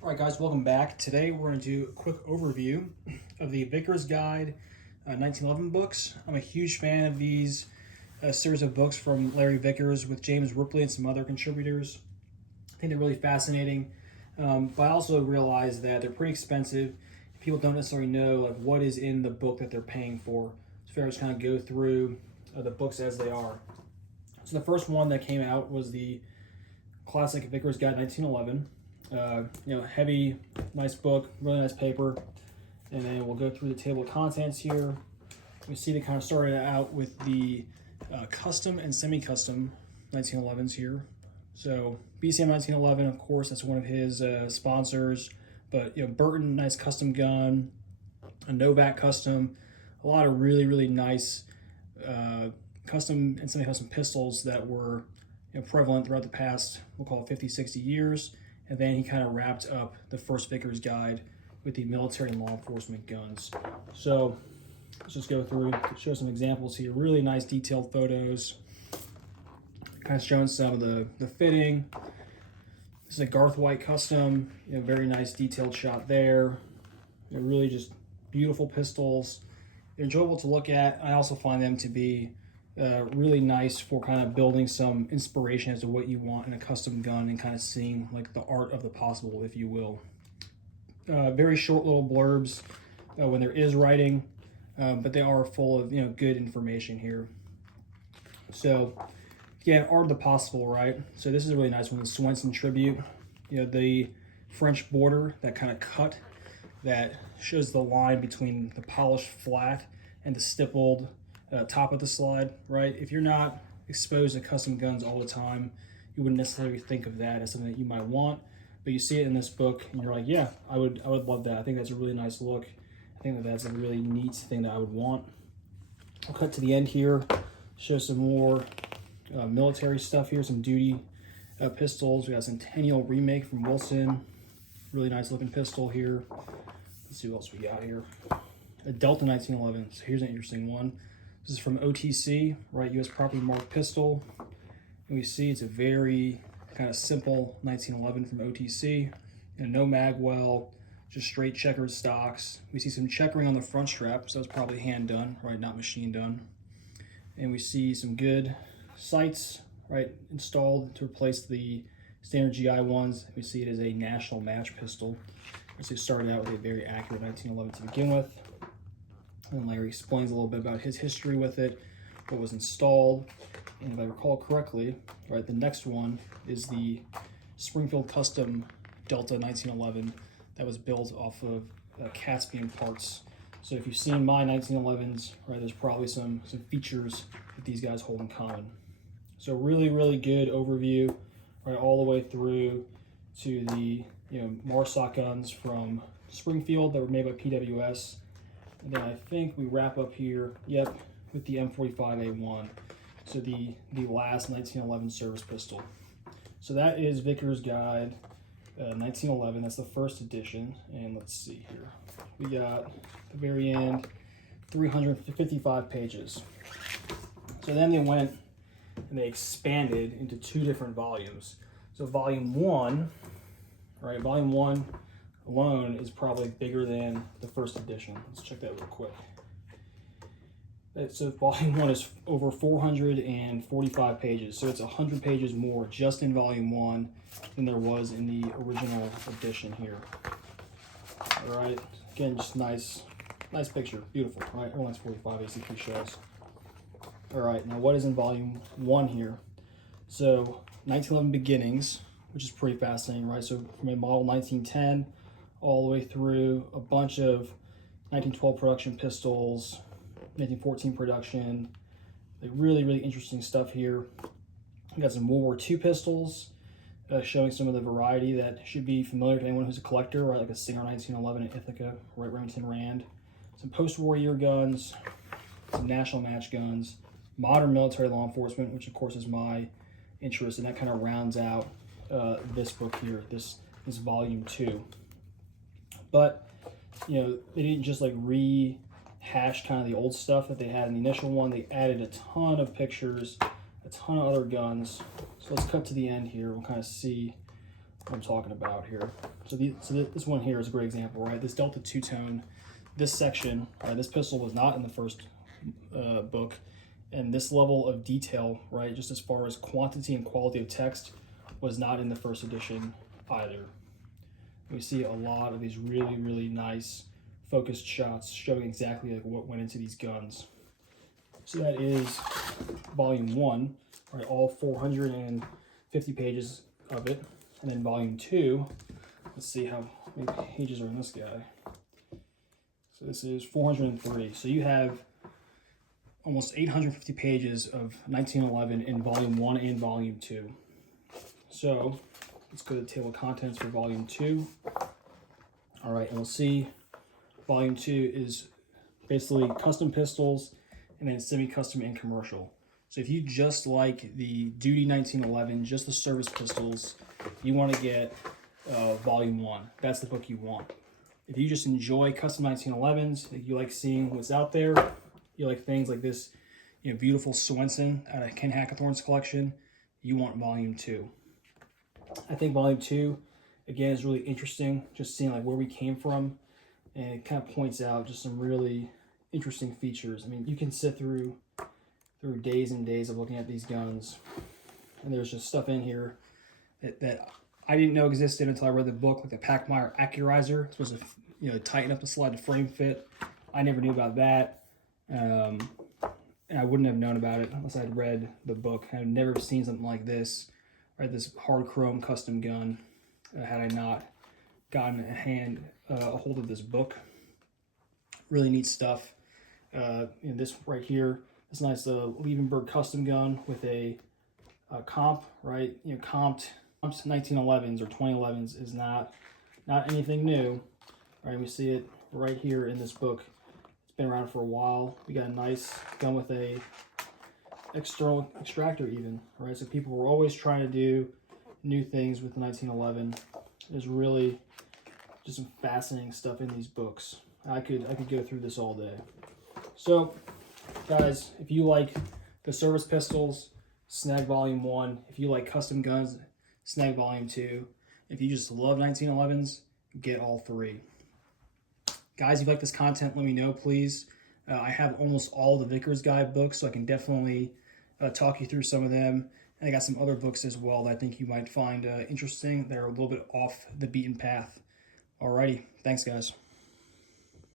All right, guys, welcome back. Today we're going to do a quick overview of the Vickers Guide 1911 books. I'm a huge fan of these series of books from Larry Vickers with James Ripley and some other contributors. I think they're really fascinating, but I also realize that they're pretty expensive. People don't necessarily know like what is in the book that they're paying for. So I just kind of go through the books as they are. So the first one that came out was the classic Vickers Guide 1911. Heavy, nice book, really nice paper. And then we'll go through the table of contents here. We see they kind of started out with the custom and semi-custom 1911s here. So BCM 1911, of course, that's one of his sponsors. But Burton, nice custom gun, a Novak custom, a lot of really nice custom and semi-custom pistols that were prevalent throughout the past, we'll call it 50, 60 years. And then he kind of wrapped up the first Vickers Guide with the military and law enforcement guns. So let's just go through, show some examples here. Really nice detailed photos, kind of showing some of the fitting. This is a Garth White custom, very nice detailed shot there. Really just beautiful pistols. They're enjoyable to look at. I also find them to be really nice for kind of building some inspiration as to what you want in a custom gun and kind of seeing like the art of the possible, if you will. Very short little blurbs when there is writing, but they are full of good information here. So again, art of the possible, right? So this is a really nice one, the Swenson tribute. The French border, that kind of cut that shows the line between the polished flat and the stippled top of the slide, right? If you're not exposed to custom guns all the time, you wouldn't necessarily think of that as something that you might want, but you see it in this book and you're like, yeah, I would love that. I think that's a really nice look. I think that's a really neat thing that I would want. I'll cut to the end here, show some more military stuff here, some duty pistols. We got Centennial Remake from Wilson, really nice looking pistol here. Let's see what else we got here. A Delta 1911, so here's an interesting one. This is from OTC, right? U.S. Property Mark pistol. And we see it's a very kind of simple 1911 from OTC. No magwell, just straight checkered stocks. We see some checkering on the front strap, so that's probably hand done, right? Not machine done. And we see some good sights, right? Installed to replace the standard GI ones. We see it as a national match pistol. So it started out with a very accurate 1911 to begin with. And Larry explains a little bit about his history with it, what was installed. And if I recall correctly, right, the next one is the Springfield Custom Delta 1911 that was built off of Caspian parts. So if you've seen my 1911s, right, there's probably some features that these guys hold in common. So really good overview, right, all the way through to the MARSOC guns from Springfield that were made by PWS. And then I think we wrap up here, with the M45A1. So the last 1911 service pistol. So that is Vickers Guide 1911. That's the first edition. And let's see here. We got at the very end, 355 pages. So then they went and they expanded into two different volumes. So volume one, right? Volume one alone is probably bigger than the first edition. Let's check that real quick. So volume one is over 445 pages. So it's 100 pages more just in volume one than there was in the original edition here. All right, again, just nice picture, beautiful, right? Everyone's 45 ACP shells. All right, now what is in volume one here? So 1911 beginnings, which is pretty fascinating, right? So from a model 1910 all the way through a bunch of 1912 production pistols, 1914 production, like really interesting stuff here. We got some World War II pistols, showing some of the variety that should be familiar to anyone who's a collector, right? Like a Singer 1911 in Ithaca, right? Remington Rand. Some post-war year guns, some national match guns, modern military law enforcement, which of course is my interest, and that kind of rounds out this book here, this volume two. But they didn't just like rehash kind of the old stuff that they had in the initial one. They added a ton of pictures, a ton of other guns. So let's cut to the end here. We'll kind of see what I'm talking about here. So, this one here is a great example, right? This Delta two-tone, this section, right? This pistol was not in the first book, and this level of detail, right, just as far as quantity and quality of text, was not in the first edition either. We see a lot of these really, really nice focused shots showing exactly like what went into these guns. So that is volume 1, right, all 450 pages of it. And then volume 2, let's see how many pages are in this guy. So this is 403. So you have almost 850 pages of 1911 in volume 1 and volume 2. So let's go to the table of contents for volume 2. All right, and we'll see volume 2 is basically custom pistols and then semi-custom and commercial. So if you just like the Duty 1911, just the service pistols, you want to get volume 1. That's the book you want. If you just enjoy custom 1911s, if you like seeing what's out there, you like things like this, beautiful Swenson out of Ken Hackathorn's collection, you want volume 2. I think volume 2, again, is really interesting, just seeing like where we came from, and it kind of points out just some really interesting features. I mean, you can sit through days and days of looking at these guns, and there's just stuff in here that I didn't know existed until I read the book, like the Packmeyer Accurizer. It's supposed to tighten up the slide to frame fit. I never knew about that, and I wouldn't have known about it unless I'd read the book. I've never seen something like this, right? This hard chrome custom gun, had I not gotten a hold of this book. Really neat stuff. This right here, this nice Liebenberg custom gun with a comp, right? Comped 1911s or 2011s is not anything new, right? We see it right here in this book. It's been around for a while. We got a nice gun with a external extractor even, right? So people were always trying to do new things with the 1911. There's really just some fascinating stuff in these books. I could go through this all day. So, guys, if you like the service pistols, snag volume 1. If you like custom guns, snag volume 2. If you just love 1911s, get all 3. Guys, if you like this content, let me know, please. I have almost all the Vickers Guide books, so I can definitely talk you through some of them. And I got some other books as well that I think you might find interesting. They're a little bit off the beaten path. Alrighty, thanks, guys.